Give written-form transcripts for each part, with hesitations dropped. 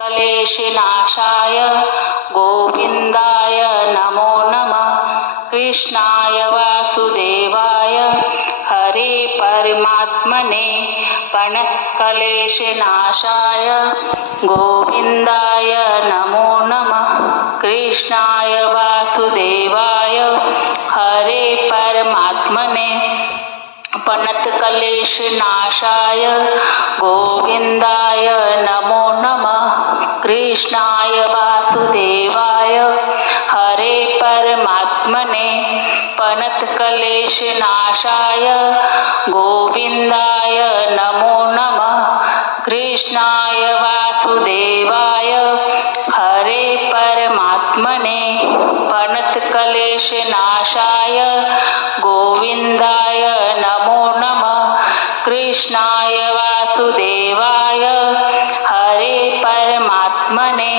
क्लेशनाशाय गोविन्दाय नमो नमः। कृष्णाय वासुदेवाय हरे परमात्मने प्रणतक्लेशनाशाय गोविन्दाय नमो नमः। कृष्णाय वासुदेवाय हरे परमात्मने प्रणतक्लेशनाशाय गोविन्दाय नमो नमः। कृष्णाय वासुदेवाय हरे परमात्मने प्रणतक्लेशनाशाय गोविन्दाय नमो नमः। कृष्णाय वासुदेवाय हरे परमात्मने प्रणतक्लेशनाशाय गोविन्दाय नमो नमः। कृष्णाय वासुदेवाय हरे परमात्मने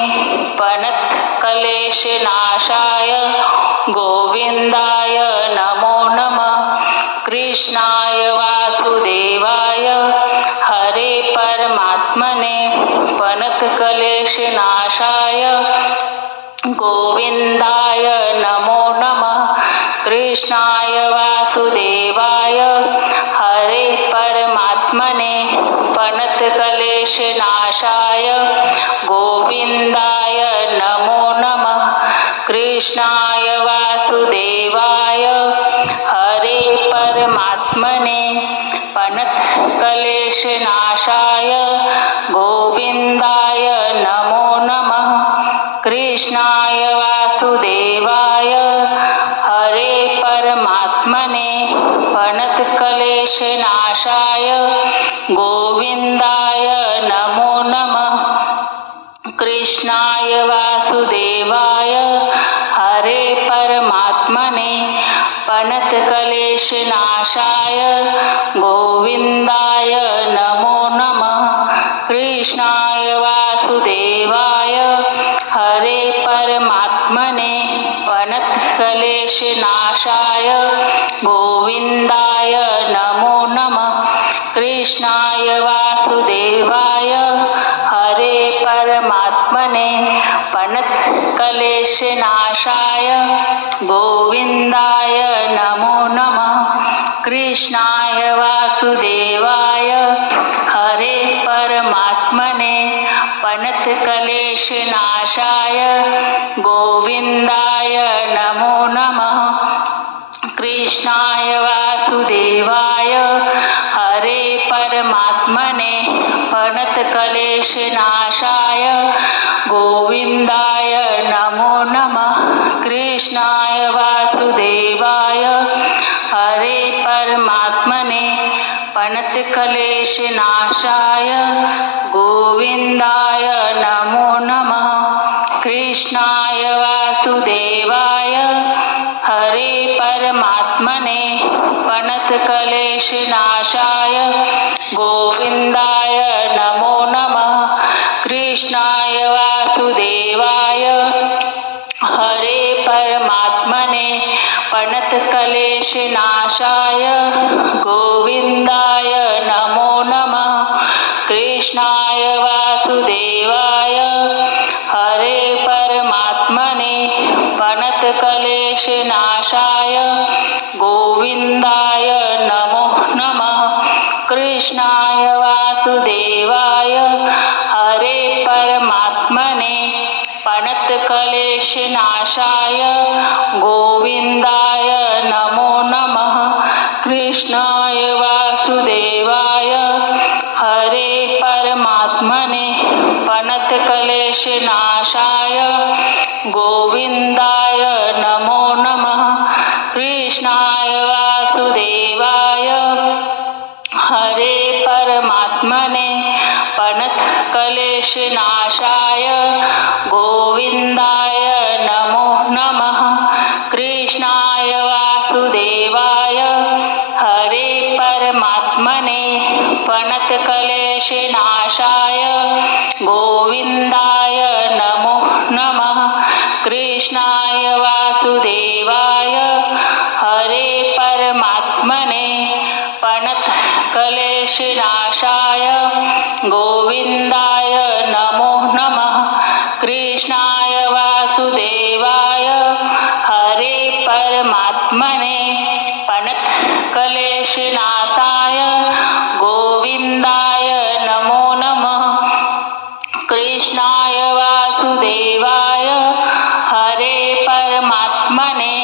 प्रणतक्लेशनाशाय गोविन्दाय नमो नमः। कृष्णाय वासुदेवाय हरे परमात्मने प्रणतक्लेशनाशाय गोविन्दाय नमो नमः। कृष्णाय वासुदेवाय हरे परमात्मने प्रणतक्लेशनाशाय गोविन्दाय नमो नमः। कृष्णाय वासुदेवाय हरे परमात्मने प्रणतक्लेशनाशाय गोविन्दाय नमो नमः। कृष्णाय वासुदेवाय हरे परमात्मने प्रणतक्लेशनाशाय गोविन्दाय नमो नमः। कृष्णाय वासुदेवाय हरे परमात्मने प्रणतक्लेशनाशाय गोविन्दाय नमो नमः। कृष्णाय वासुदेवाय हरे परमात्मने प्रणतक्लेशनाशाय गोविन्दाय नमो नमः। कृष्णाय वासुदेवाय हरे परमात्मने प्रणतक्लेशनाशाय गोविन्दाय नमो नमः। कृष्णाय वासुदेवाय हरे परमात्मने प्रणतक्लेशनाशाय गोविन्दाय नमो नमः। कृष्णाय वासुदेवाय हरे परमात्मने प्रणतक्लेशनाशाय गोविन्दाय नमो नमः। कृष्णाय वासुदेवाय हरे परमात्मने प्रणतक्लेशनाशाय गोविन्दाय नमो नमः। कृष्णाय वासुदेवाय हरे परमात्मने प्रणतक्लेशनाशाय गोविन्दाय नमो नमः। कृष्णाय वासुदेवाय हरे परमात्मने प्रणतक्लेशनाशाय गोविन्दाय नमो नमः। कृष्णाय वासुदेवाय हरे परमात्मने प्रणतक्लेशनाशाय गोविन्दाय नमो नमः। कृष्णाय वासुदेवाय हरे परमात्मने प्रणतक्लेशनाशाय गोविन्दाय नमो नमः। कृष्णाय वासुदेवाय हरे परमात्मने प्रणतक्लेशनाशाय गोविन्दाय नमो नमः। कृष्णाय वासुदेवाय हरे परमात्मने प्रणतक्लेशनाशाय गोविन्दाय नमो नमः। कृष्णाय वासुदेवाय हरे परमात्मने प्रणतक्लेशनाशाय गोविन्दाय नमो नमः। कृष्णाय वासुदेवाय हरे परमात्मने प्रणतक्लेशनाशाय गोविन्दाय नमो नमः। परमात्मने प्रणतक्लेशनाशाय गोविन्दाय नमो नमः कृष्णाय वासुदेवाय हरे परमात्मने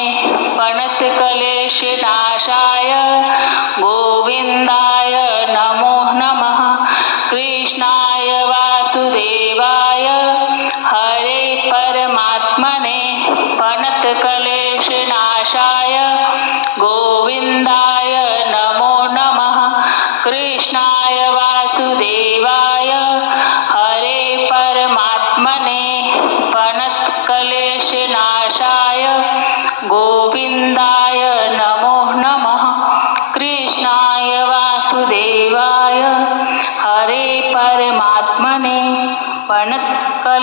प्रणतक्लेशनाशाय गोविन्दाय नमो नमः कृष्णाय वासुदेवाय हरे परमात्मने प्रणतक्लेशनाशाय गोविन्दाय नमो नमः कृष्णाय वासुदेवाय हरे परमात्मने प्रणतक्लेशनाशाय गोविन्दाय नमो नमः कृष्णाय वासुदेवाय हरे परमात्मने प्रणतक्लेशनाशाय